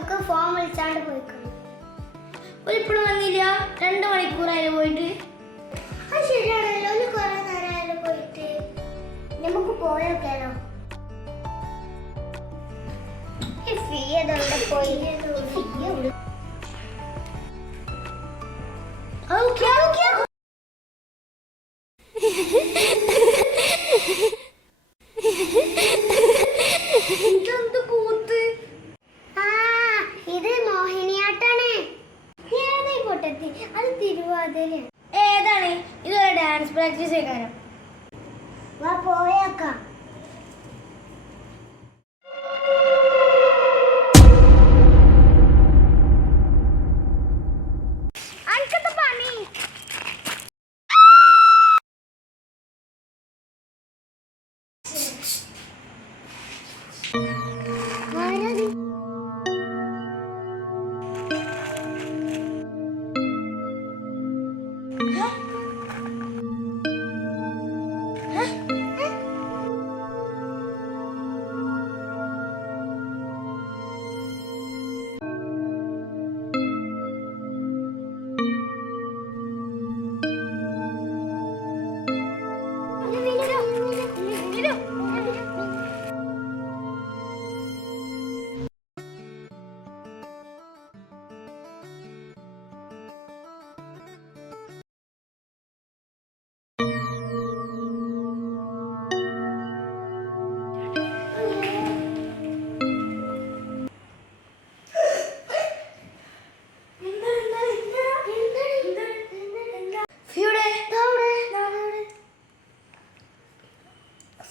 പുറത്തേക്ക് ഫോൺ വിളിച്ചാണ്ട് പോയിക്കുന്നു. ഇപ്പോഴും വന്നില്ല. 2 മണിക്കൂറായാലും പോയിട്ട്. അത് ശരിയാണല്ലോ, ഒരു കുറെ നേരമായാലും പോയിട്ട്. നമുക്ക് പോയോക്കാലോ. ഫീ അതോടെ പോയി. ഇതെന്ത് കൂത്ത്? ഇത് മോഹിനിയാട്ടാണ്. പൊട്ടത്തി അത് തിരുവാതിരയാണ്. ഏതാണ്? ഇതൊരു ഡാൻസ് പ്രാക്ടീസ് ചെയ്യാനും. വാ പോയേക്കാം.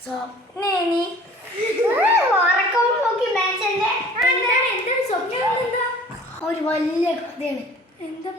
സ്വപ്നേനി ഒരു വലിയ കഥയാണ്. എന്ത്